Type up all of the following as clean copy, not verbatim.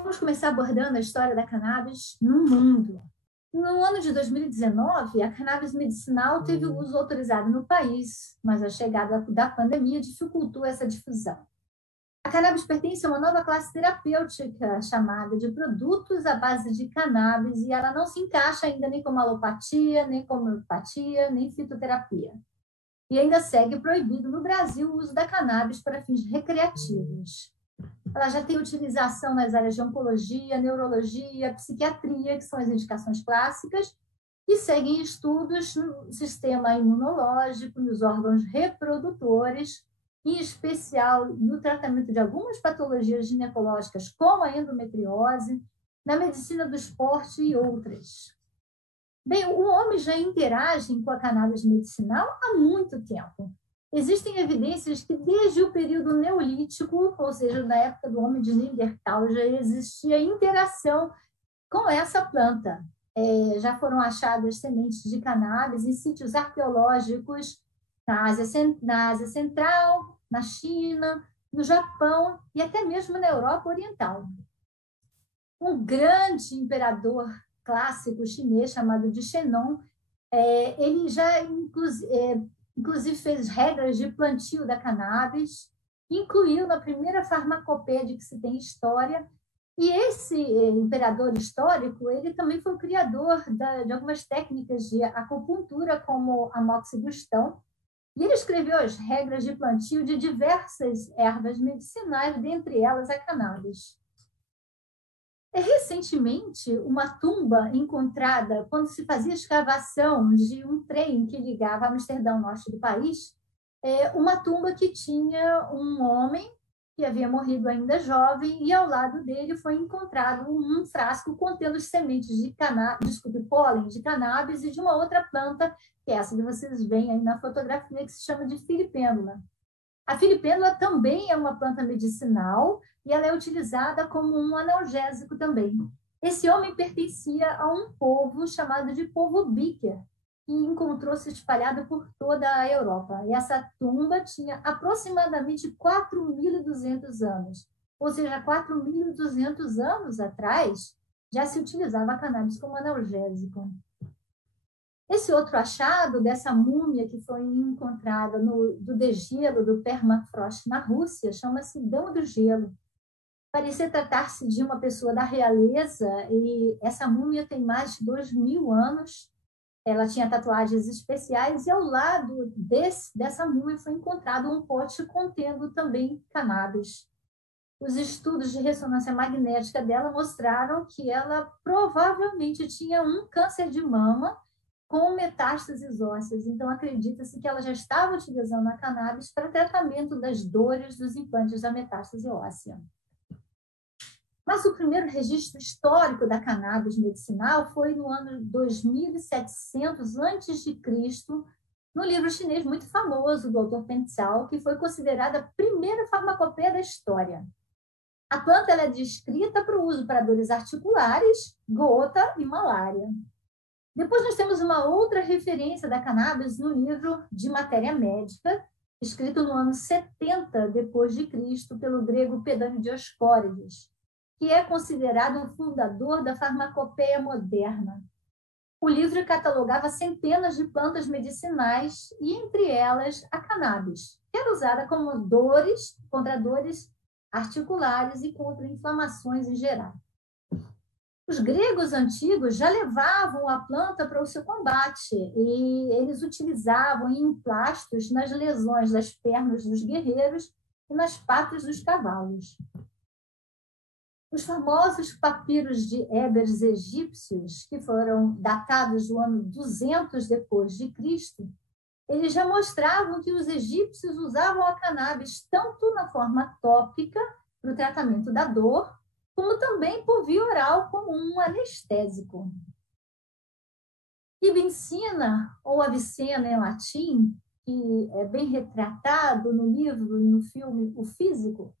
Vamos começar abordando a história da cannabis no mundo. No ano de 2019, a cannabis medicinal teve o uso autorizado no país, mas a chegada da pandemia dificultou essa difusão. A cannabis pertence a uma nova classe terapêutica chamada de produtos à base de cannabis e ela não se encaixa ainda nem como alopatia, nem como homeopatia, nem fitoterapia. E ainda segue proibido no Brasil o uso da cannabis para fins recreativos. Ela já tem utilização nas áreas de oncologia, neurologia, psiquiatria, que são as indicações clássicas, e seguem estudos no sistema imunológico, nos órgãos reprodutores, em especial no tratamento de algumas patologias ginecológicas, como a endometriose, na medicina do esporte e outras. Bem, o homem já interage com a cannabis medicinal há muito tempo. Existem evidências que desde o período neolítico, ou seja, na época do homem de Neandertal, já existia interação com essa planta. Já foram achadas sementes de cannabis em sítios arqueológicos na Ásia Central, na China, no Japão e até mesmo na Europa Oriental. Um grande imperador clássico chinês chamado de Shenon, ele já inclusive fez regras de plantio da cannabis, incluiu na primeira farmacopédia que se tem história, e esse imperador histórico, ele também foi o criador de algumas técnicas de acupuntura, como a moxibustão, e ele escreveu as regras de plantio de diversas ervas medicinais, dentre elas a cannabis. Recentemente, uma tumba encontrada quando se fazia escavação de um trem que ligava Amsterdã ao norte do país, uma tumba que tinha um homem que havia morrido ainda jovem e ao lado dele foi encontrado um frasco contendo sementes de pólen de cannabis e de uma outra planta, que é essa que vocês veem aí na fotografia, que se chama de filipêndula. A filipêndula também é uma planta medicinal e ela é utilizada como um analgésico também. Esse homem pertencia a um povo chamado de povo Beaker, que encontrou-se espalhado por toda a Europa. E essa tumba tinha aproximadamente 4.200 anos. Ou seja, 4.200 anos atrás, já se utilizava a cannabis como analgésico. Esse outro achado dessa múmia que foi encontrada do degelo do permafrost na Rússia chama-se Dama do Gelo. Parecia tratar-se de uma pessoa da realeza e essa múmia tem mais de 2.000 anos. Ela tinha tatuagens especiais e ao lado dessa múmia foi encontrado um pote contendo também cannabis. Os estudos de ressonância magnética dela mostraram que ela provavelmente tinha um câncer de mama com metástases ósseas. Então, acredita-se que ela já estava utilizando a cannabis para tratamento das dores dos implantes da metástase óssea. Mas o primeiro registro histórico da cannabis medicinal foi no ano 2700 a.C., no livro chinês muito famoso do autor Peng Cao, que foi considerada a primeira farmacopeia da história. A planta ela é descrita para o uso para dores articulares, gota e malária. Depois nós temos uma outra referência da cannabis no livro de matéria médica, escrito no ano 70 depois de Cristo pelo grego Pedânio Dioscórides, que é considerado o fundador da farmacopeia moderna. O livro catalogava centenas de plantas medicinais e entre elas a cannabis, que era usada contra dores articulares e contra inflamações em geral. Os gregos antigos já levavam a planta para o seu combate e eles utilizavam em emplastos nas lesões das pernas dos guerreiros e nas patas dos cavalos. Os famosos papiros de Ébers egípcios, que foram datados do ano 200 depois de Cristo, eles já mostravam que os egípcios usavam a cannabis tanto na forma tópica para o tratamento da dor, como também por via oral como um anestésico. Ibicina, ou Avicena em latim, que é bem retratado no livro e no filme O Físico,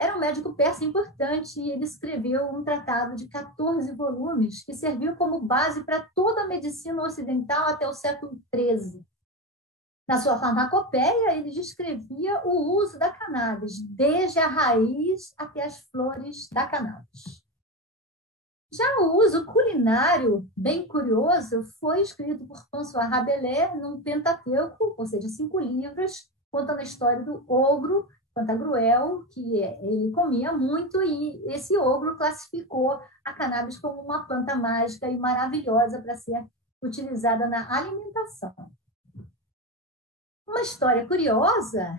era um médico persa importante e ele escreveu um tratado de 14 volumes que serviu como base para toda a medicina ocidental até o século XIII. Na sua farmacopeia, ele descrevia o uso da cannabis, desde a raiz até as flores da cannabis. Já o uso culinário, bem curioso, foi escrito por François Rabelais num Pentateuco, ou seja, 5 livros, contando a história do ogro Pantagruel, que ele comia muito, e esse ogro classificou a cannabis como uma planta mágica e maravilhosa para ser utilizada na alimentação. Uma história curiosa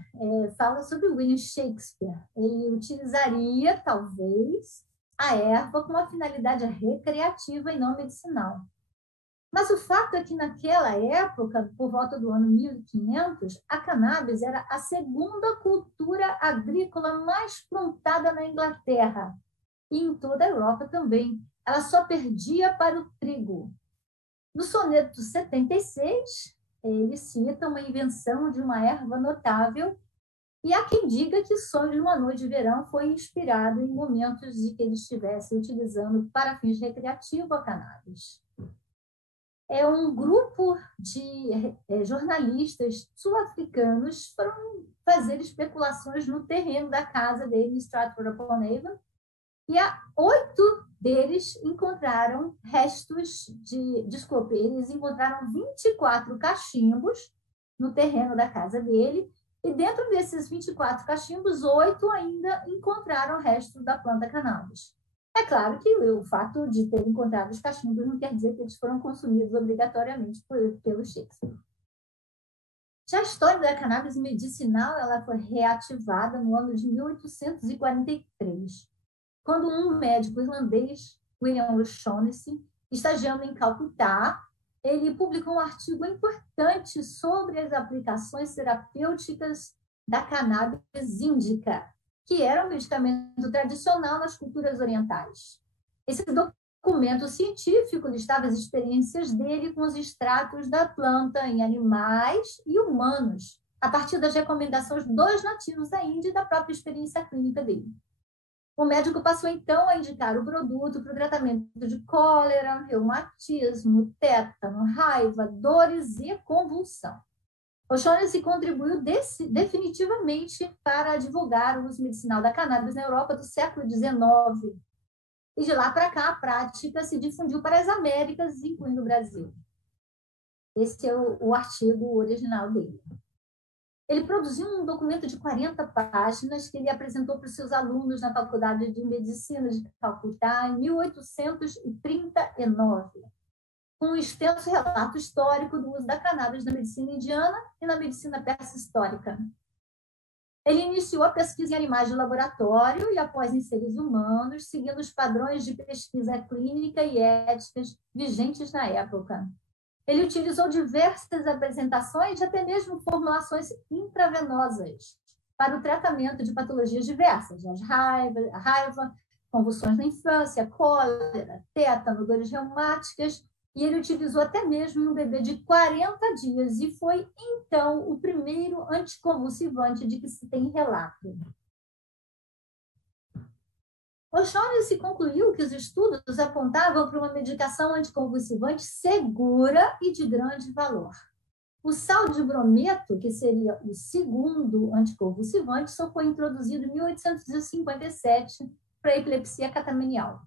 fala sobre William Shakespeare. Ele utilizaria, talvez, a erva com uma finalidade recreativa e não medicinal. Mas o fato é que, naquela época, por volta do ano 1500, a cannabis era a segunda cultura agrícola mais plantada na Inglaterra e em toda a Europa também. Ela só perdia para o trigo. No soneto 76, ele cita uma invenção de uma erva notável, e há quem diga que Sonho de uma Noite de Verão foi inspirado em momentos de que ele estivesse utilizando para fins recreativos a cannabis. Um grupo de jornalistas sul-africanos foram fazer especulações no terreno da casa dele em Stratford-upon-Avon, e 8 deles encontraram eles encontraram 24 cachimbos no terreno da casa dele, e dentro desses 24 cachimbos, 8 ainda encontraram restos da planta cannabis. É claro que o fato de ter encontrado os cachimbos não quer dizer que eles foram consumidos obrigatoriamente pelo Shakespeare. Já a história da cannabis medicinal ela foi reativada no ano de 1843, quando um médico irlandês, William O'Shaughnessy, estagiando em Calcutá, ele publicou um artigo importante sobre as aplicações terapêuticas da cannabis índica, que era um medicamento tradicional nas culturas orientais. Esse documento científico listava as experiências dele com os extratos da planta em animais e humanos, a partir das recomendações dos nativos da Índia e da própria experiência clínica dele. O médico passou, então, a indicar o produto para o tratamento de cólera, reumatismo, tétano, raiva, dores e convulsão. O'Shaughnessy contribuiu definitivamente para divulgar o uso medicinal da cannabis na Europa do século XIX. E de lá para cá, a prática se difundiu para as Américas, incluindo o Brasil. Esse é o artigo original dele. Ele produziu um documento de 40 páginas que ele apresentou para os seus alunos na Faculdade de Medicina de Calcutá em 1839, com um extenso relato histórico do uso da cannabis na medicina indiana e na medicina persa histórica. Ele iniciou a pesquisa em animais de laboratório e após em seres humanos, seguindo os padrões de pesquisa clínica e éticas vigentes na época. Ele utilizou diversas apresentações e até mesmo formulações intravenosas para o tratamento de patologias diversas, a raiva, convulsões na infância, cólera, tétano, dores reumáticas, e ele utilizou até mesmo em um bebê de 40 dias e foi, então, o primeiro anticonvulsivante de que se tem relato. O'Shaughnessy concluiu que os estudos apontavam para uma medicação anticonvulsivante segura e de grande valor. O sal de brometo, que seria o segundo anticonvulsivante, só foi introduzido em 1857 para a epilepsia catamenial.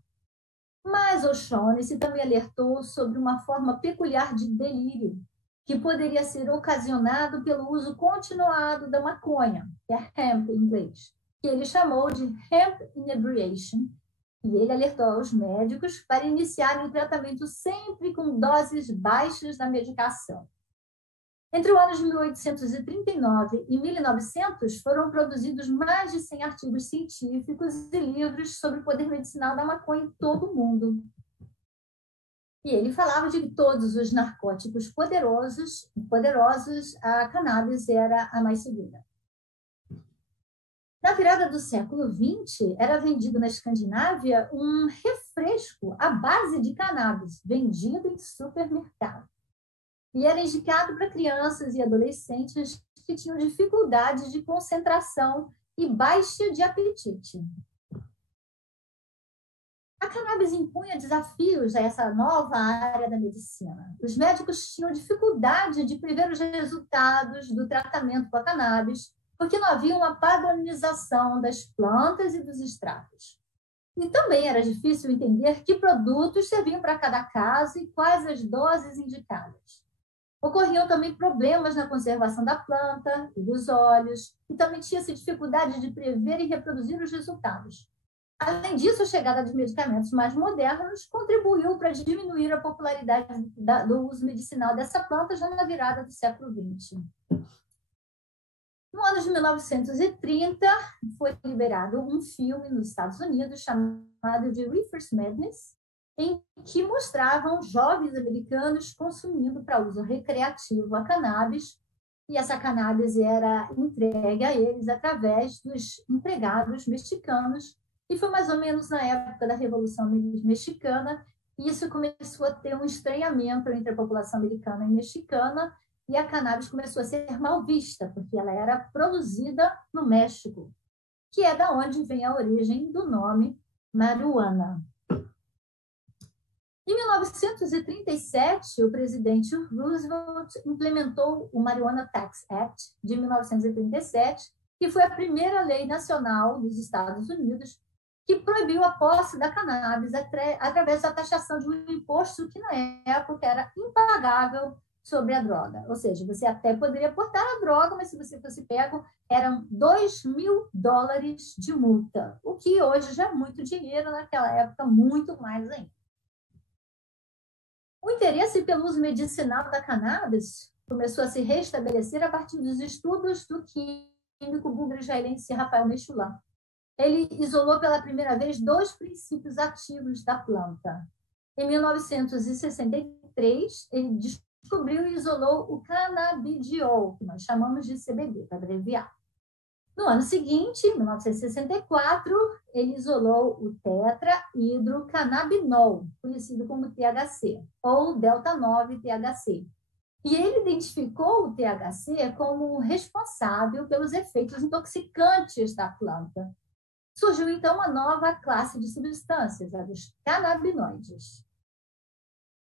Mas O'Shaughnessy também alertou sobre uma forma peculiar de delírio, que poderia ser ocasionado pelo uso continuado da maconha, que é hemp em inglês, que ele chamou de hemp inebriation, e ele alertou aos médicos para iniciarem o tratamento sempre com doses baixas da medicação. Entre os anos de 1839 e 1900, foram produzidos mais de 100 artigos científicos e livros sobre o poder medicinal da maconha em todo o mundo. E ele falava de que todos os narcóticos poderosos, a cannabis era a mais segura. Na virada do século XX, era vendido na Escandinávia um refresco à base de cannabis, vendido em supermercado. E era indicado para crianças e adolescentes que tinham dificuldades de concentração e baixa de apetite. A cannabis impunha desafios a essa nova área da medicina. Os médicos tinham dificuldade de prever os resultados do tratamento com a cannabis, porque não havia uma padronização das plantas e dos extratos. E também era difícil entender que produtos serviam para cada caso e quais as doses indicadas. Ocorriam também problemas na conservação da planta e dos óleos, e também tinha-se dificuldade de prever e reproduzir os resultados. Além disso, a chegada dos medicamentos mais modernos contribuiu para diminuir a popularidade do uso medicinal dessa planta já na virada do século XX. No ano de 1930, foi liberado um filme nos Estados Unidos chamado de Reefer's Madness, em que mostravam jovens americanos consumindo para uso recreativo a cannabis, e essa cannabis era entregue a eles através dos empregados mexicanos, e foi mais ou menos na época da Revolução Mexicana, e isso começou a ter um estranhamento entre a população americana e mexicana, e a cannabis começou a ser mal vista, porque ela era produzida no México, que é da onde vem a origem do nome marihuana. Em 1937, o presidente Roosevelt implementou o Marijuana Tax Act de 1937, que foi a primeira lei nacional dos Estados Unidos que proibiu a posse da cannabis através da taxação de um imposto que, na época, era impagável sobre a droga. Ou seja, você até poderia portar a droga, mas se você fosse pego, eram $2.000 de multa, o que hoje já é muito dinheiro, naquela época, muito mais ainda. O interesse pelo uso medicinal da cannabis começou a se restabelecer a partir dos estudos do químico búlgaro-israelense Rafael Mechoulam. Ele isolou pela primeira vez 2 princípios ativos da planta. Em 1963, ele descobriu e isolou o canabidiol, que nós chamamos de CBD, para abreviar. No ano seguinte, em 1964, ele isolou o tetrahidrocannabinol, conhecido como THC, ou delta-9-THC. E ele identificou o THC como responsável pelos efeitos intoxicantes da planta. Surgiu, então, uma nova classe de substâncias, a dos canabinoides.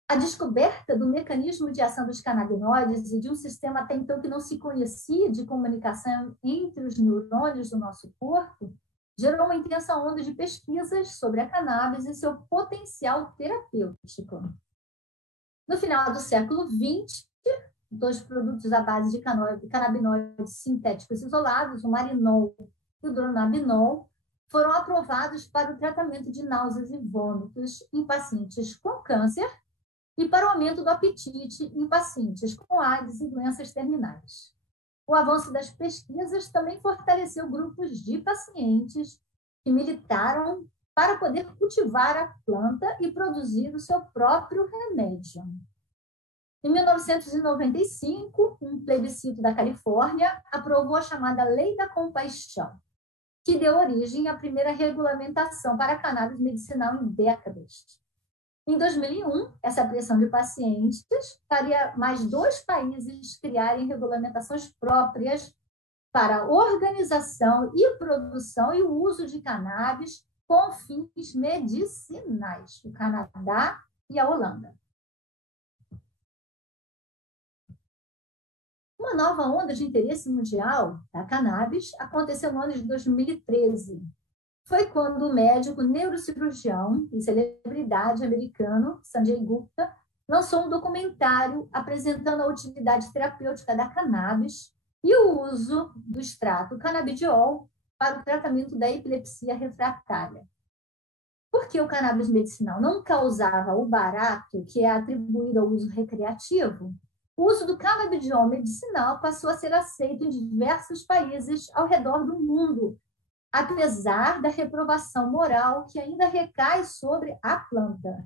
A descoberta do mecanismo de ação dos canabinoides e de um sistema até então que não se conhecia de comunicação entre os neurônios do nosso corpo gerou uma intensa onda de pesquisas sobre a cannabis e seu potencial terapêutico. No final do século XX, 2 produtos à base de canabinoides sintéticos isolados, o marinol e o dronabinol, foram aprovados para o tratamento de náuseas e vômitos em pacientes com câncer e para o aumento do apetite em pacientes com AIDS e doenças terminais. O avanço das pesquisas também fortaleceu grupos de pacientes que militaram para poder cultivar a planta e produzir o seu próprio remédio. Em 1995, um plebiscito da Califórnia aprovou a chamada Lei da Compaixão, que deu origem à primeira regulamentação para a cannabis medicinal em décadas. Em 2001, essa pressão de pacientes faria mais 2 países criarem regulamentações próprias para a organização e produção e o uso de cannabis com fins medicinais, o Canadá e a Holanda. Uma nova onda de interesse mundial da cannabis aconteceu no ano de 2013. Foi quando o médico neurocirurgião e celebridade americano Sanjay Gupta lançou um documentário apresentando a utilidade terapêutica da cannabis e o uso do extrato canabidiol para o tratamento da epilepsia refratária. Porque o cannabis medicinal não causava o barato que é atribuído ao uso recreativo, o uso do canabidiol medicinal passou a ser aceito em diversos países ao redor do mundo, apesar da reprovação moral que ainda recai sobre a planta.